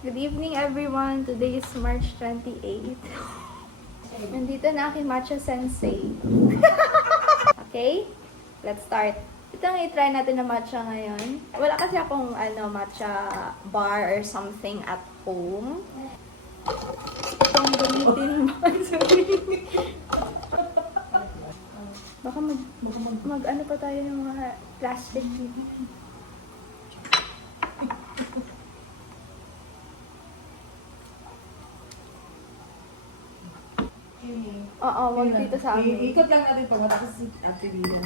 Good evening everyone! Today is March 28. Nandito na aking matcha sensei. Okay? Let's start. Ito ang i-try natin na matcha ngayon. Wala kasi akong matcha bar or something at home. Itong gamitin mo. Baka mag ano pa tayo ng mga plastic. Oo, wag dito sa amin. Ikot lang natin pag matapos si Ate Lila.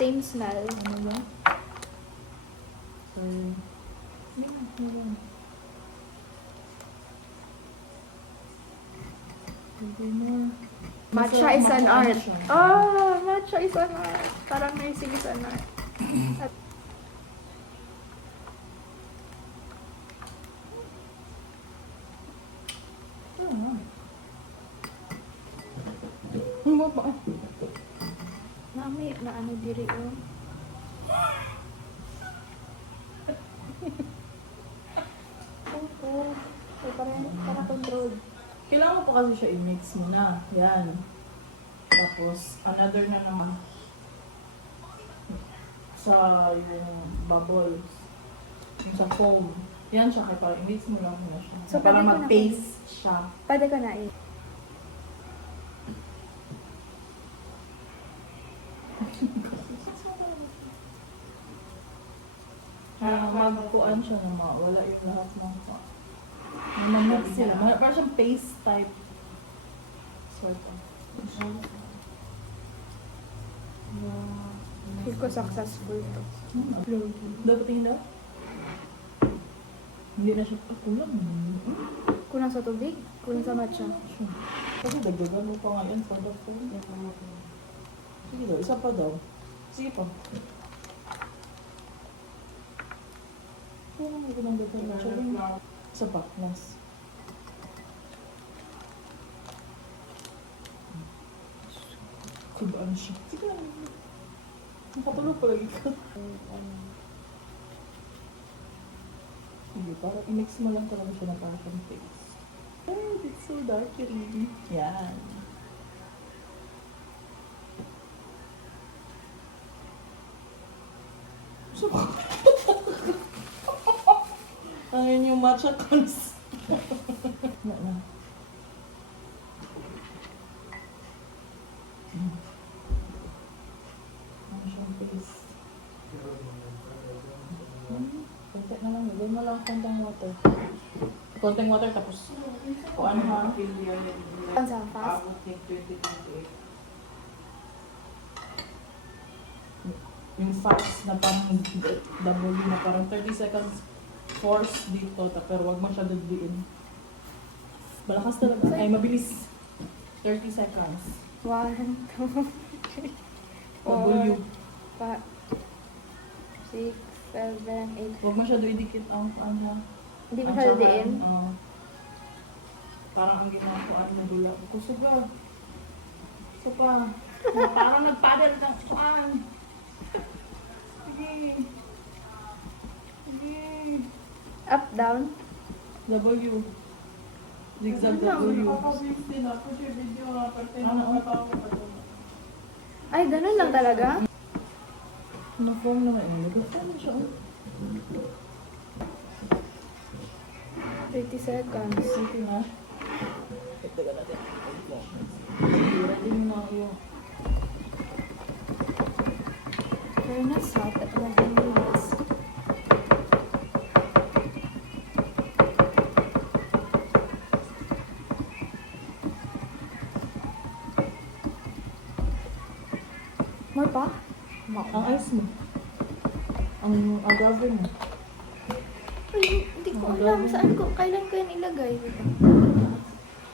Same smell. Ano ba? Sorry. Matcha is an art. Oh, matcha is an art. Parang nursing is an art. At Mami, na ano diri oh. Oo. Para controlled. Kailangan mo pa kasi siya i-mix mo na. Yan. Tapos, another na naman. Sa yung bubbles. Yung sa foam. Yan siya. Kaya parang i-mix mo lang na siya. So, para pwede ko na mag-paste siya. Pwede ko na eh. Magkuan siya na wala yung lahat ng mamamix sila. Parang siyang paste type. Sort of. Feel ko successful to. Dapat tingin daw? Hindi na siya kulang. Kulang sa tubig, kulang sa matcha. Kasi dagdagan mo pa ngayon for the food. Sige daw, isa pa daw. Sige pa. Ano ko nang dagdagan? Isa pa, last. Kubaan siya. Sige lang. Nakatulog palagi ka. Sige, parang i-mix mo lang talaga siya na parang paste. Oh, it's so dark really. Yan. So, ayun yung matcha cons. Na. Ano siyang paste? Konti na lang. Lagyan mo lang konting water. Konting water tapos kuan ha. Ang sa fast. Yung fast na parang W na parang 30 seconds force dito pero wag masyado diin. Malakas talaga. Ay, mabilis. 30 seconds. 1, 2, 3, 4, W. 5, 6, 7, 8. Wag masyado idikit ang ano. Hindi ang masyado tsahan. diin. Parang ang ginagawa mo dula. Kusog ba? So pa. Parang nagpadal ng kuan. Sige. Sige. Up, down. W. Zigzag W. Ay, ganun lang talaga? Na-form naman. Nag-form siya. 30 seconds. Sige nga. Tignan natin. Ready mo na yung... Fairness, hot at 11 minutes. More pa? Ang ice mo. Ang agave mo. Ay, hindi ko alam saan ko, kailan ko yan ilagay.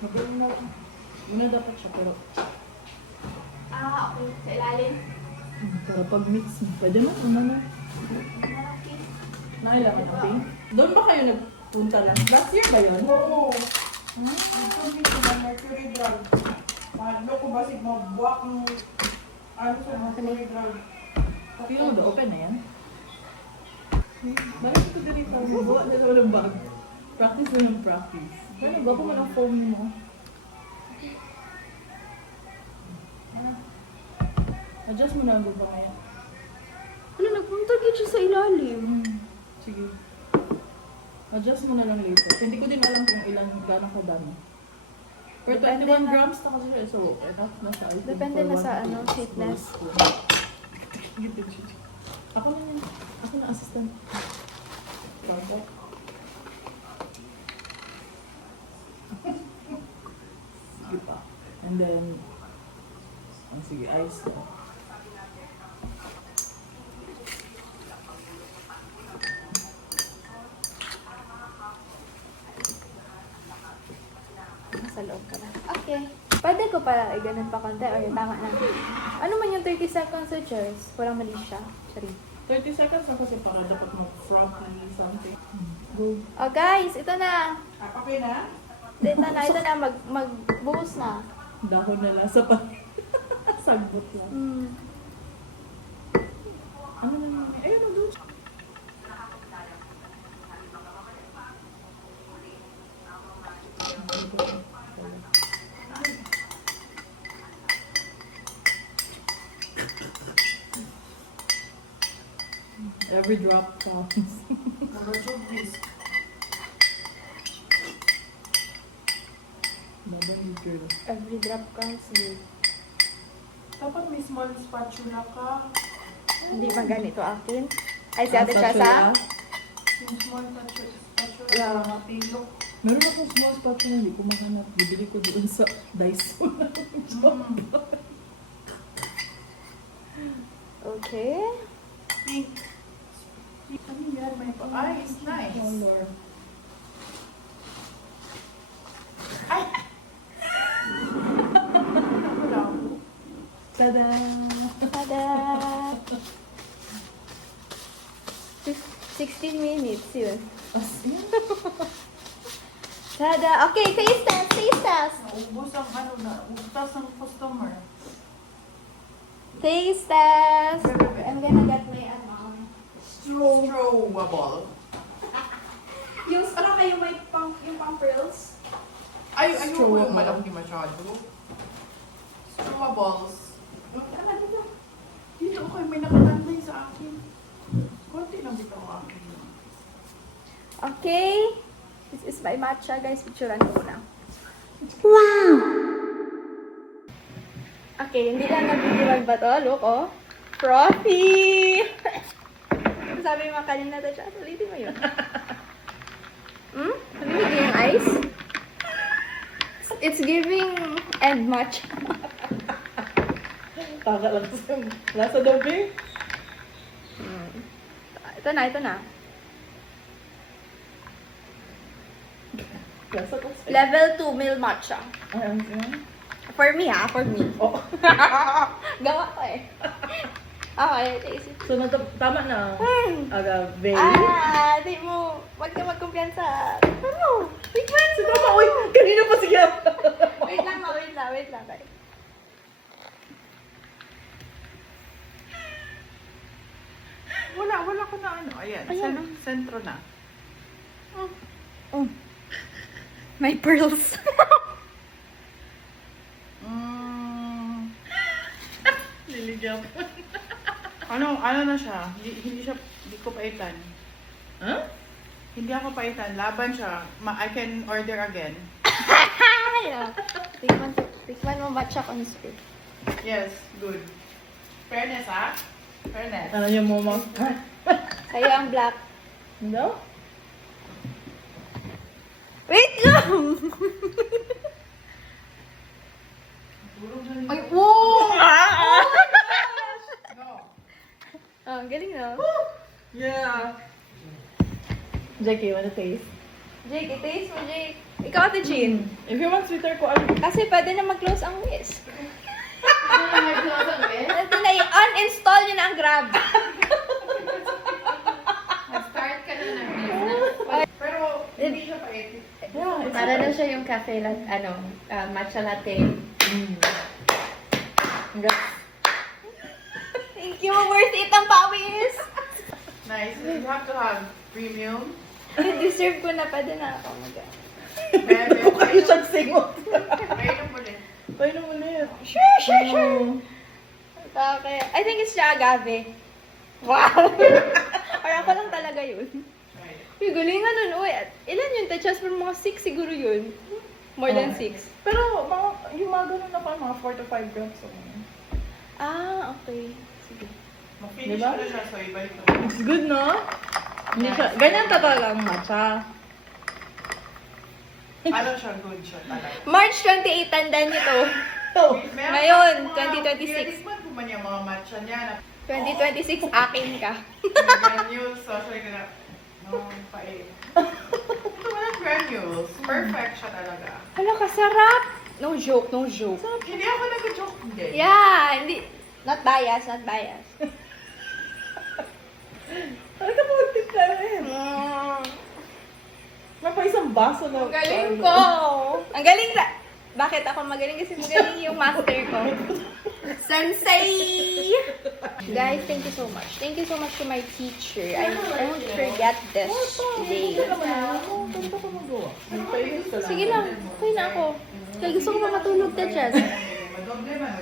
Magaling na lang. Una dapat siya pero... Okay. Sa ilalim. Para pag mix mo. Pwede na. Una na. Nailangan ang pink. Doon ba kayo nagpunta last year ba yun? Oo. Ito dito na Mercury Drug. Mahadlo ko basig mabuwak ng Feel mo, open na yan. Balik ko dito. Buwa na naman ang bag. Practice na ng practice. Ano ba kung anong phone mo? Adjust mo na ang ba ngayon? Ano, nagpunta gid siya sa ilalim. Sige. Adjust mo na lang later. Hindi ko din alam kung ilan, gano'ng kadami. Per Depende 21 na. grams na kasi siya. So, enough na siya. I think, Depende for na one sa to ano, two sweetness. spoons. Ako na yun. Ako na assistant. Bago. Sige pa. And then, sige, ice na. Nasa loob ka na. Okay. Pwede ko pa ganun pa konti or tama na. Ano man yung 30 seconds sa cheers? Walang mali siya. Sorry. 30 seconds na kasi para dapat mag-frothy something. Go. Oh guys, ito na. Okay na? Ito na. Magbuhos na. Dahon na lang sa sagbot lang. Ano na naman? Ayun, mag-do. Every drop counts. Laban ni girl. Every drop counts good. Dapat may small spatula ka. Hindi man ganito akin. Ay, si ate siya sa? Spatula. Yung small spatula Yeah. para mapilok. Meron akong small spatula, hindi ko mahanap. Bibili ko doon sa Daiso. Okay. Pink. Ano yan? May pa. Ay, it's nice. Color. Ako lang. Tada! Tada! 16 minutes yun. As in? Tada! Okay, taste test! Taste test! Naubos ang ano na. Ubtas ang customer. Taste test! I'm gonna get my Strawable. Yung ano kayo may yung pang pearls? Ay, ayoko Strawable. yung malaki masyado. Strawables. Dito ko may nakatantay sa akin. Konti lang dito ang akin. Okay. This is my matcha, guys. Picturean ko muna. Okay, hindi lang nabibigyan ba to? Look, oh. Frothy! Sabi mo kanina na siya. Ulitin mo yun. Nabibigyan yung ice? It's giving and matcha. Taka lang sa nasa dobe. Ito na, ito na. Nasa ko. Level 2 milk matcha. Ay, ano? For me, ha? For me. Oh. Gawa ko eh. Okay, taste it. So, tama na. Agave. Di mo. Wag ka magkumpiyansa. Ano? Tikman Si mo. Mama, uy, kanina pa siya. Wait lang, wait lang. Tayo. Wala ko na ano. Ayan, Ayan. sentro na. May pearls. Liligyan po. Ano na siya? Hindi ko paitan. Huh? Hindi ako paitan. Laban siya. I can order again. Tikman mo matcha conspit. Yes, good. Fairness, ha? Fairness. Ano yung mama? Kayo ang black. No? Wait lang! Ay, wow! No. Oh, ang galing na. Yeah. Jackie, you wanna taste? Jake, i-taste mo, Jake. Ikaw, Ate Jean. If you want sweeter ko, ano? Kasi pwede na mag-close ang whisk. Pwede na i-uninstall nyo na ang Grab. Start ka na ng Pero, hindi siya pait. Yeah, it's Para okay. na siya yung cafe latte, matcha latte. Mm. Hindi mo worth it ang pawis. Nice. You have to have premium. Deserve ko na, pwede na ako mag Bebe. Kung kayo siyang singot. Painom ulit. Painom ulit. Sure. Okay. I think it's the agave. Wow! Parang ako lang talaga yun. Uy, galingan nun. Uy, ilan yun? Just for mga 6 siguro yun. More than 6. Pero yung mga ganun na pa, mga 4 to 5 grams. Ah, okay. Sige. Ma-finish Diba? ko na siya, so iba ito. It's good, no? Hindi siya, ganyan talaga ang matcha. Ano siya, good siya talaga. March 28, tandaan nito. Meron Ngayon, mga 2026. Tikman ko man yung mga matcha niya na 2026, akin ka. granules. So, siya ka na, no, pae. Ito walang granules. Perfect siya talaga. Hala, kasarap. No joke, no joke. Hindi ako nag-joke din. Yeah, hindi. Not bias, not bias. Talaga po, tip ka rin. May pa isang baso na. Ang galing ko. Ang galing na. Bakit ako magaling? Kasi magaling yung master ko. Sensei! Guys, thank you so much. Thank you so much to my teacher. I won't forget this day. Hindi naman ako. Pwede ka pa magawa. Painom ka lang. Sige lang. Okay na ako. Kaya gusto ko pa matulog na dyan. Madoble man.